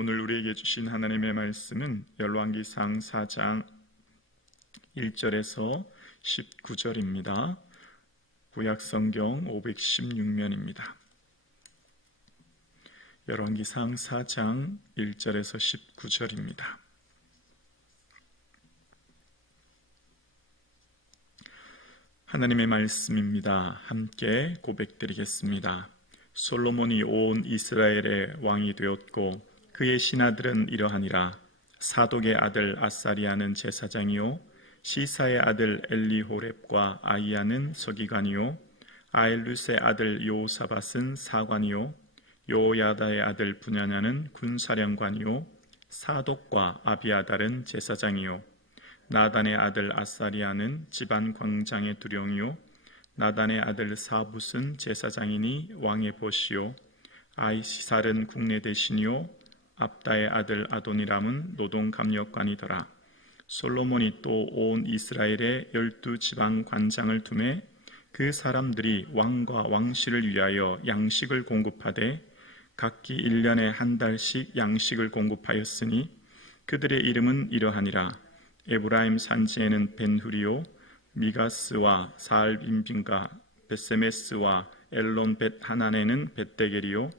오늘 우리에게 주신 하나님의 말씀은 열왕기상 4장 1절에서 19절입니다. 구약성경 516면입니다. 열왕기상 4장 1절에서 19절입니다. 하나님의 말씀입니다. 함께 고백드리겠습니다. 솔로몬이 온 이스라엘의 왕이 되었고 그의 신하들은 이러하니라. 사독의 아들 아사리아는 제사장이요 시사의 아들 엘리호렙과 아이야는 서기관이요 아엘루스의 아들 요사밧은 사관이요 요야다의 아들 분야냐는 군사령관이요 사독과 아비아달은 제사장이요 나단의 아들 아사리아는 집안 광장의 두령이요 나단의 아들 사붓은 제사장이니 왕의 보시요 아이시살은 국내 대신이요 압다의 아들 아도니람은 노동감력관이더라. 솔로몬이 또 온 이스라엘의 12지방 관장을 두매 그 사람들이 왕과 왕실을 위하여 양식을 공급하되 각기 1년에 한 달씩 양식을 공급하였으니 그들의 이름은 이러하니라. 에브라임 산지에는 벤후리요 미가스와 사알빔빈과 베세메스와 엘론 벳하난에는 벳데겔이요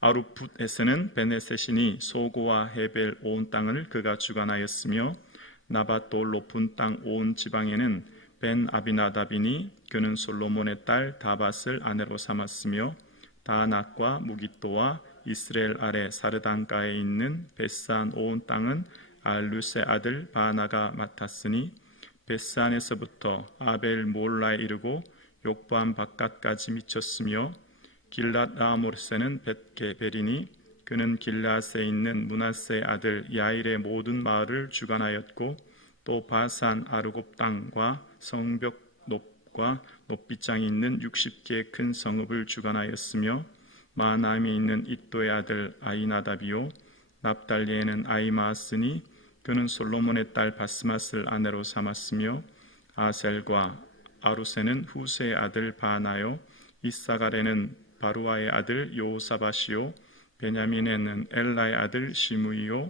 아루풋에서는 베네셋이니 소고와 헤벨 온 땅을 그가 주관하였으며 나밧돌 높은 땅 온 지방에는 벤 아비나답이니 그는 솔로몬의 딸 다밧을 아내로 삼았으며 다낙과 무기또와 이스라엘 아래 사르단가에 있는 베산 온 땅은 알루스의 아들 바나가 맡았으니 베산에서부터 아벨 몰라에 이르고 욕밤 바깥까지 미쳤으며 길랏 라모르세는 벳게벨이니 그는 길랏에 있는 므낫세의 아들 야일의 모든 마을을 주관하였고 또 바산 아르곱 땅과 성벽 높과 높빗장이 있는 60개의 큰 성읍을 주관하였으며 마나임에 있는 id도의 아들 아이나답이요 납달리에는 아이마스니 그는 솔로몬의 딸 바스맛을 아내로 삼았으며 아셀과 아루세는 후세의 아들 바나요 이사갈에는 바루아의 아들 요사밧이요 베냐민에는 엘라의 아들 시므이요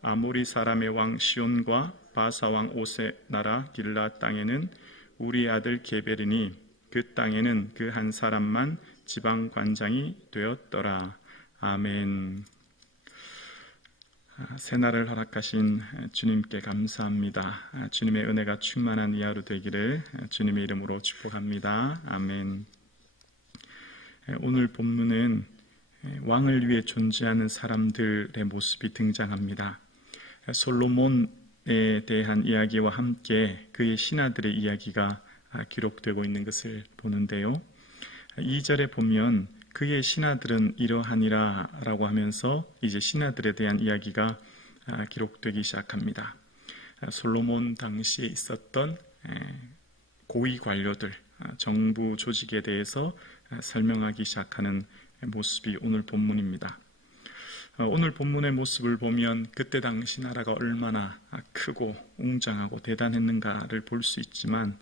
아모리 사람의 왕 시온과 바사왕 오세 나라 길라 땅에는 우리의 아들 게벨이니 그 땅에는 그 한 사람만 지방 관장이 되었더라. 아멘. 새날을 허락하신 주님께 감사합니다. 주님의 은혜가 충만한 이 하루 되기를 주님의 이름으로 축복합니다. 아멘. 오늘 본문은 왕을 위해 존재하는 사람들의 모습이 등장합니다. 솔로몬에 대한 이야기와 함께 그의 신하들의 이야기가 기록되고 있는 것을 보는데요. 2절에 보면 그의 신하들은 이러하니라 라고 하면서 이제 신하들에 대한 이야기가 기록되기 시작합니다. 솔로몬 당시에 있었던 고위 관료들, 정부 조직에 대해서 설명하기 시작하는 모습이 오늘 본문입니다. 오늘 본문의 모습을 보면 그때 당시 나라가 얼마나 크고 웅장하고 대단했는가를 볼 수 있지만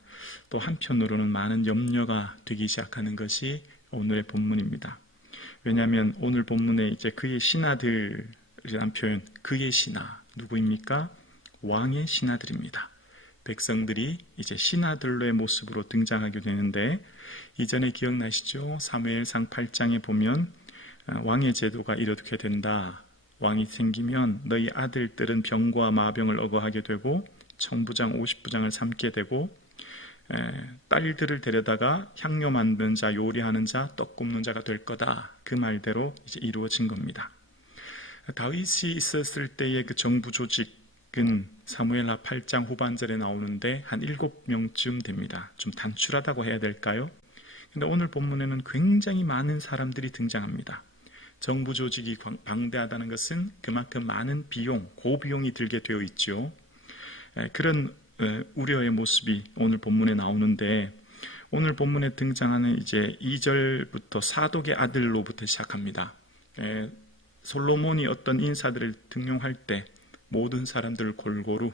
또 한편으로는 많은 염려가 되기 시작하는 것이 오늘의 본문입니다. 왜냐하면 오늘 본문에 이제 그의 신하들이라는 표현, 그의 신하 누구입니까? 왕의 신하들입니다. 백성들이 이제 신하들의 모습으로 등장하게 되는데 이전에 기억나시죠? 사무엘상 8장에 보면 왕의 제도가 이렇게 된다. 왕이 생기면 너희 아들들은 병과 마병을 억어하게 되고 청부장 50부장을 삼게 되고 딸들을 데려다가 향료 만드는 자, 요리하는 자, 떡 굽는 자가 될 거다. 그 말대로 이제 이루어진 겁니다. 다윗이 있었을 때의 그 정부 조직은 사무엘하 8장 후반절에 나오는데 한 7명쯤 됩니다. 좀 단출하다고 해야 될까요? 근데 오늘 본문에는 굉장히 많은 사람들이 등장합니다. 정부 조직이 방대하다는 것은 그만큼 많은 비용, 고비용이 들게 되어 있죠. 그런 우려의 모습이 오늘 본문에 나오는데 오늘 본문에 등장하는 이제 2절부터 사독의 아들로부터 시작합니다. 솔로몬이 어떤 인사들을 등용할 때 모든 사람들을 골고루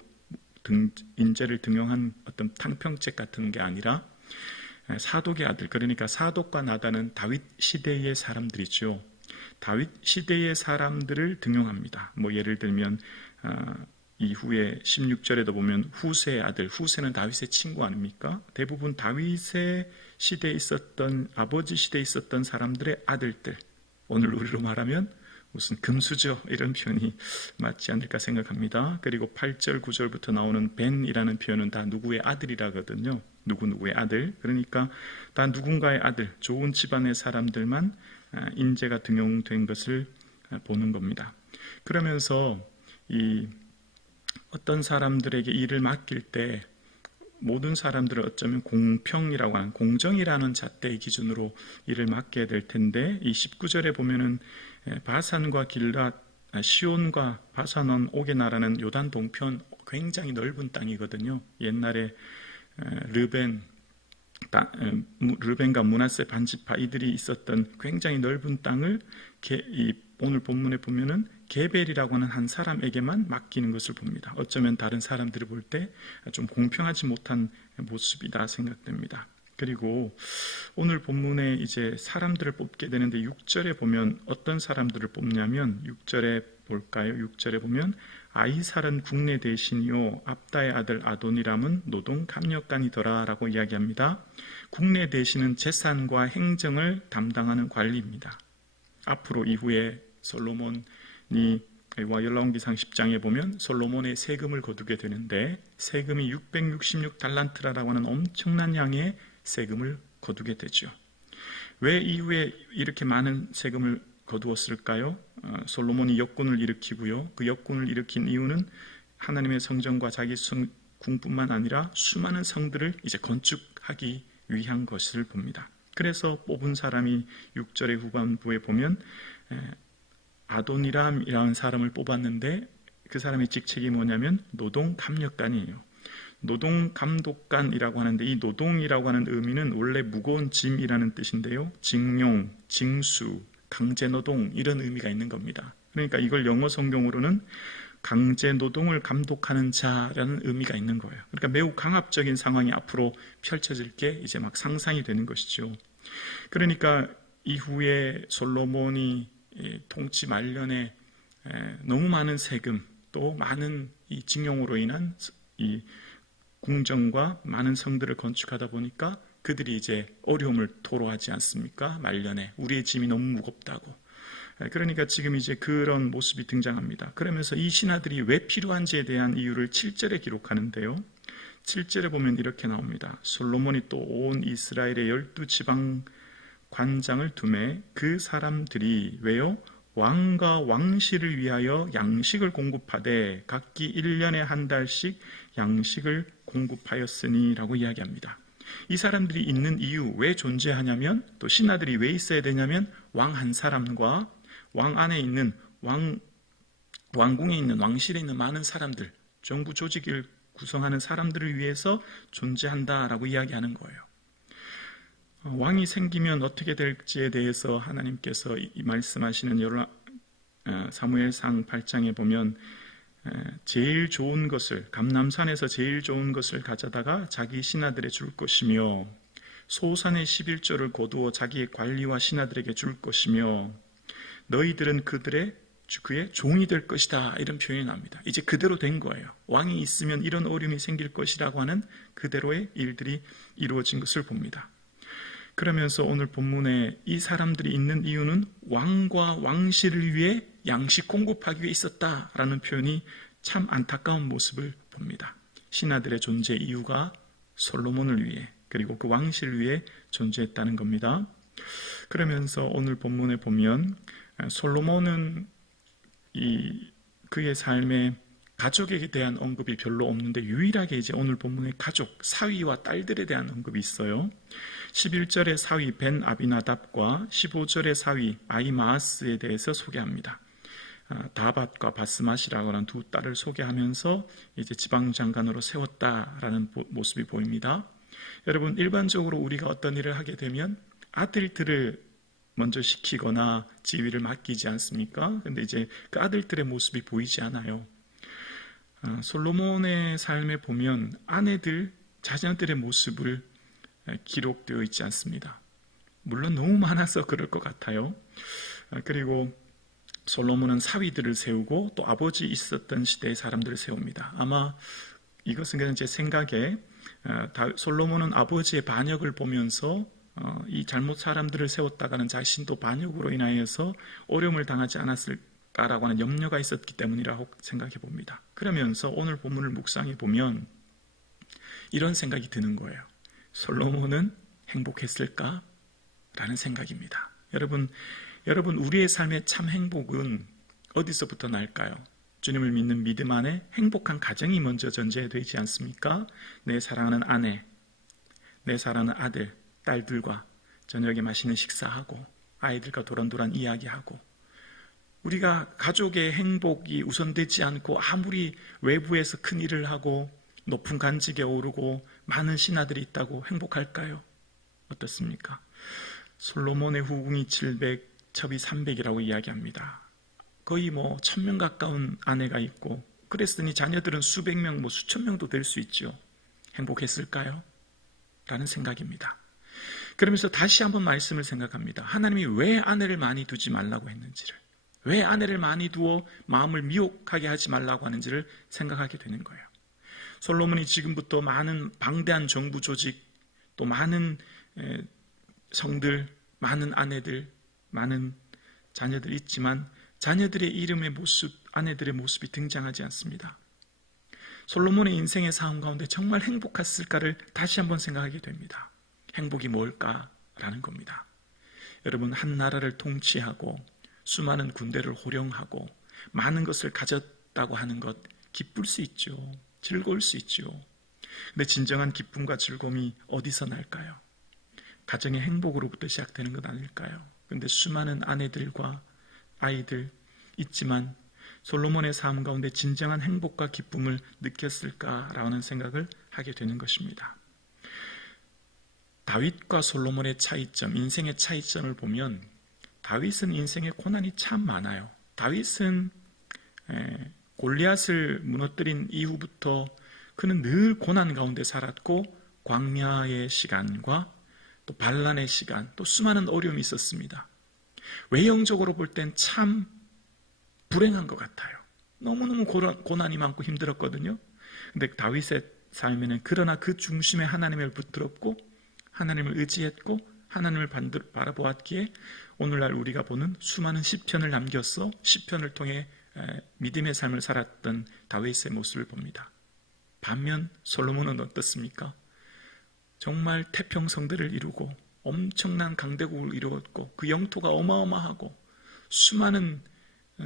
인재를 등용한 어떤 탕평책 같은 게 아니라 사독의 아들, 그러니까 사독과 나단은 다윗 시대의 사람들이죠. 다윗 시대의 사람들을 등용합니다. 예를 들면 이후에 16절에도 보면 후세의 아들, 후세는 다윗의 친구 아닙니까? 대부분 다윗의 시대에 있었던, 아버지 시대에 있었던 사람들의 아들들, 오늘 우리로 말하면 무슨 금수저 이런 표현이 맞지 않을까 생각합니다. 그리고 8절, 9절부터 나오는 벤이라는 표현은 다 누구의 아들이라거든요. 누구의 아들. 그러니까 다 누군가의 아들, 좋은 집안의 사람들만 인재가 등용된 것을 보는 겁니다. 그러면서 어떤 사람들에게 일을 맡길 때 모든 사람들을 어쩌면 공평이라고 하는, 공정이라는 잣대의 기준으로 일을 맡게 될 텐데, 이 19절에 보면은 바산과 길랏, 시온과 바산원 옥의 나라는 요단 동편 굉장히 넓은 땅이거든요. 옛날에 르벤과 므낫세 반지파 이들이 있었던 굉장히 넓은 땅을 오늘 본문에 보면은 게벨이라고 하는 한 사람에게만 맡기는 것을 봅니다. 어쩌면 다른 사람들이 볼 때 좀 공평하지 못한 모습이다 생각됩니다. 그리고 오늘 본문에 이제 사람들을 뽑게 되는데 6절에 보면 어떤 사람들을 뽑냐면 6절에 볼까요? 6절에 보면 아이살은 국내 대신이요 압다의 아들 아도니람은 노동 감력관이더라 라고 이야기합니다. 국내 대신은 재산과 행정을 담당하는 관리입니다. 앞으로 이후에 솔로몬이 열왕기상 10장에 보면 솔로몬의 세금을 거두게 되는데 세금이 666달란트라고 하는 엄청난 양의 세금을 거두게 되죠. 왜 이후에 이렇게 많은 세금을 거두었을까요? 솔로몬이 역군을 일으키고요. 그 역군을 일으킨 이유는 하나님의 성전과 자기 궁뿐만 아니라 수많은 성들을 이제 건축하기 위한 것을 봅니다. 그래서 뽑은 사람이 6절의 후반부에 보면 아도니람이라는 사람을 뽑았는데 그 사람의 직책이 뭐냐면 노동감력관이에요. 노동감독관이라고 하는데 이 노동이라고 하는 의미는 원래 무거운 짐이라는 뜻인데요. 징용, 징수, 강제노동 이런 의미가 있는 겁니다. 그러니까 이걸 영어 성경으로는 강제노동을 감독하는 자라는 의미가 있는 거예요. 그러니까 매우 강압적인 상황이 앞으로 펼쳐질 게 이제 막 상상이 되는 것이죠. 그러니까 이후에 솔로몬이 통치 말년에 너무 많은 세금 또 많은 이 징용으로 인한 이 궁정과 많은 성들을 건축하다 보니까 그들이 이제 어려움을 토로하지 않습니까? 말년에 우리의 짐이 너무 무겁다고. 그러니까 지금 이제 그런 모습이 등장합니다. 그러면서 이 신하들이 왜 필요한지에 대한 이유를 7절에 기록하는데요. 7절에 보면 이렇게 나옵니다. 솔로몬이 또 온 이스라엘의 12지방 관장을 두매 그 사람들이 왜요? 왕과 왕실을 위하여 양식을 공급하되 각기 1년에 한 달씩 양식을 공급하였으니 라고 이야기합니다. 이 사람들이 있는 이유, 왜 존재하냐면 또 신하들이 왜 있어야 되냐면 왕 한 사람과 왕 안에 있는 왕궁에 있는 왕실에 있는 많은 사람들, 정부 조직을 구성하는 사람들을 위해서 존재한다라고 이야기하는 거예요. 왕이 생기면 어떻게 될지에 대해서 하나님께서 말씀하시는 사무엘상 8장에 보면 제일 좋은 것을 감람산에서 제일 좋은 것을 가져다가 자기 신하들에 줄 것이며 소산의 11조를 거두어 자기의 관리와 신하들에게 줄 것이며 너희들은 그의 종이 될 것이다 이런 표현이 나옵니다. 이제 그대로 된 거예요. 왕이 있으면 이런 어려움이 생길 것이라고 하는 그대로의 일들이 이루어진 것을 봅니다. 그러면서 오늘 본문에 이 사람들이 있는 이유는 왕과 왕실을 위해 양식 공급하기 위해 있었다라는 표현이 참 안타까운 모습을 봅니다. 신하들의 존재 이유가 솔로몬을 위해 그리고 그 왕실을 위해 존재했다는 겁니다. 그러면서 오늘 본문에 보면 솔로몬은 그의 삶에 가족에 대한 언급이 별로 없는데 유일하게 이제 오늘 본문에 가족, 사위와 딸들에 대한 언급이 있어요. 11절의 사위 벤 아비나답과 15절의 사위 아히마아스에 대해서 소개합니다. 다밧과 바스맛이라고 하는 두 딸을 소개하면서 이제 지방장관으로 세웠다라는 모습이 보입니다. 여러분, 일반적으로 우리가 어떤 일을 하게 되면 아들들을 먼저 시키거나 지위를 맡기지 않습니까? 근데 이제 그 아들들의 모습이 보이지 않아요. 솔로몬의 삶에 보면 아내들, 자녀들의 모습을 기록되어 있지 않습니다. 물론 너무 많아서 그럴 것 같아요. 그리고 솔로몬은 사위들을 세우고 또 아버지 있었던 시대의 사람들을 세웁니다. 아마 이것은 그냥 제 생각에 솔로몬은 아버지의 반역을 보면서 이 잘못 사람들을 세웠다가는 자신도 반역으로 인하여서 어려움을 당하지 않았을까라고 하는 염려가 있었기 때문이라고 생각해 봅니다. 그러면서 오늘 본문을 묵상해 보면 이런 생각이 드는 거예요. 솔로몬은 행복했을까? 라는 생각입니다. 여러분 우리의 삶의 참 행복은 어디서부터 날까요? 주님을 믿는 믿음 안에 행복한 가정이 먼저 전제되지 않습니까? 내 사랑하는 아내, 내 사랑하는 아들, 딸들과 저녁에 맛있는 식사하고 아이들과 도란도란 이야기하고 우리가 가족의 행복이 우선되지 않고 아무리 외부에서 큰 일을 하고 높은 간직에 오르고 많은 신하들이 있다고 행복할까요? 어떻습니까? 솔로몬의 후궁이 700, 첩이 300이라고 이야기합니다. 거의 1000명 가까운 아내가 있고 그랬으니 자녀들은 수백 명, 수천 명도 될 수 있죠. 행복했을까요? 라는 생각입니다. 그러면서 다시 한번 말씀을 생각합니다. 하나님이 왜 아내를 많이 두지 말라고 했는지를, 왜 아내를 많이 두어 마음을 미혹하게 하지 말라고 하는지를 생각하게 되는 거예요. 솔로몬이 지금부터 많은 방대한 정부 조직, 또 많은 성들, 많은 아내들, 많은 자녀들이 있지만 자녀들의 이름의 모습, 아내들의 모습이 등장하지 않습니다. 솔로몬의 인생의 삶 가운데 정말 행복했을까를 다시 한번 생각하게 됩니다. 행복이 뭘까라는 겁니다. 여러분, 한 나라를 통치하고 수많은 군대를 호령하고 많은 것을 가졌다고 하는 것 기쁠 수 있죠. 즐거울 수 있죠. 근데 진정한 기쁨과 즐거움이 어디서 날까요? 가정의 행복으로부터 시작되는 것 아닐까요? 근데 수많은 아내들과 아이들 있지만 솔로몬의 삶 가운데 진정한 행복과 기쁨을 느꼈을까라는 생각을 하게 되는 것입니다. 다윗과 솔로몬의 차이점, 인생의 차이점을 보면 다윗은 인생의 고난이 참 많아요. 다윗은 골리앗을 무너뜨린 이후부터 그는 늘 고난 가운데 살았고 광야의 시간과 또 반란의 시간, 또 수많은 어려움이 있었습니다. 외형적으로 볼 땐 참 불행한 것 같아요. 너무너무 고난이 많고 힘들었거든요. 근데 다윗의 삶에는 그러나 그 중심에 하나님을 붙들었고 하나님을 의지했고 하나님을 바라보았기에 오늘날 우리가 보는 수많은 시편을 남겨서 시편을 통해 믿음의 삶을 살았던 다윗의 모습을 봅니다. 반면 솔로몬은 어떻습니까? 정말 태평성들을 이루고 엄청난 강대국을 이루었고 그 영토가 어마어마하고 수많은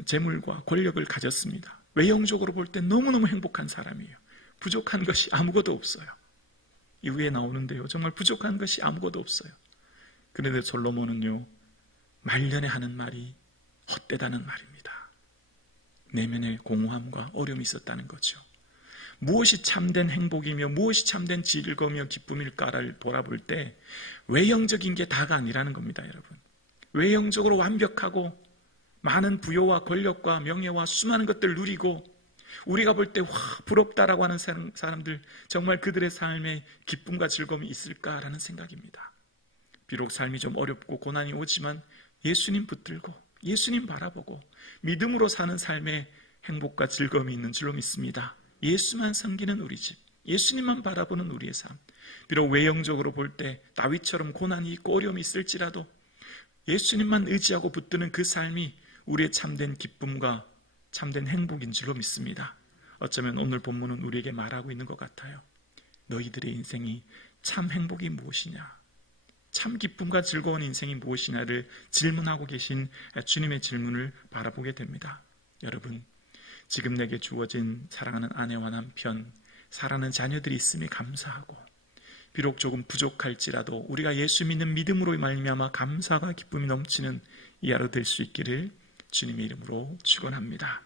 재물과 권력을 가졌습니다. 외형적으로 볼 때 너무너무 행복한 사람이에요. 부족한 것이 아무것도 없어요. 이후에 나오는데요, 정말 부족한 것이 아무것도 없어요. 그런데 솔로몬은요, 말년에 하는 말이 헛되다는 말입니다. 내면에 공허함과 어려움이 있었다는 거죠. 무엇이 참된 행복이며 무엇이 참된 즐거움이며 기쁨일까를 돌아볼 때 외형적인 게 다가 아니라는 겁니다, 여러분. 외형적으로 완벽하고 많은 부여와 권력과 명예와 수많은 것들을 누리고 우리가 볼 때 와 부럽다라고 하는 사람들, 정말 그들의 삶에 기쁨과 즐거움이 있을까라는 생각입니다. 비록 삶이 좀 어렵고 고난이 오지만 예수님 붙들고 예수님 바라보고 믿음으로 사는 삶에 행복과 즐거움이 있는 줄로 믿습니다. 예수만 섬기는 우리 집, 예수님만 바라보는 우리의 삶. 비록 외형적으로 볼 때 다윗처럼 고난이 있고 어려움이 있을지라도 예수님만 의지하고 붙드는 그 삶이 우리의 참된 기쁨과 참된 행복인 줄로 믿습니다. 어쩌면 오늘 본문은 우리에게 말하고 있는 것 같아요. 너희들의 인생이 참 행복이 무엇이냐, 참 기쁨과 즐거운 인생이 무엇이냐를 질문하고 계신 주님의 질문을 바라보게 됩니다. 여러분, 지금 내게 주어진 사랑하는 아내와 남편, 사랑하는 자녀들이 있음에 감사하고 비록 조금 부족할지라도 우리가 예수 믿는 믿음으로 말미암아 감사와 기쁨이 넘치는 이 하루 될 수 있기를 주님의 이름으로 축원합니다.